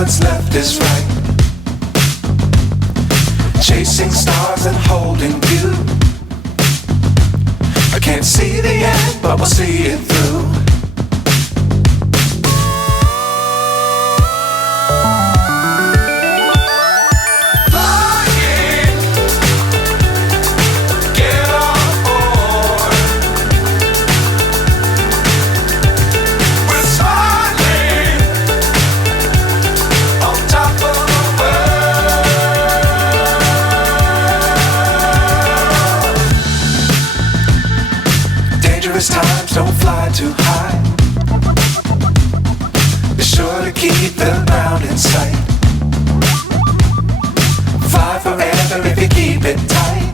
what's left is right. Chasing stars and holding you. I can't see the end, but we'll see it through. Times don't fly too high. Be sure to keep the ground in sight. Fly forever if you keep it tight.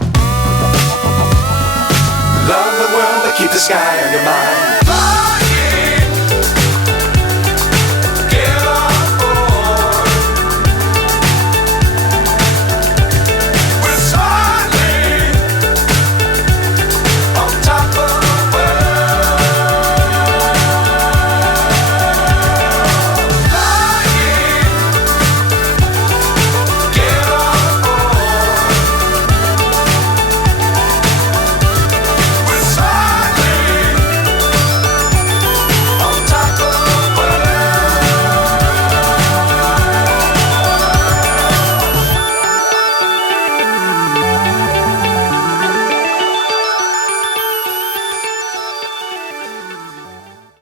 Love the world but keep the sky on your mind.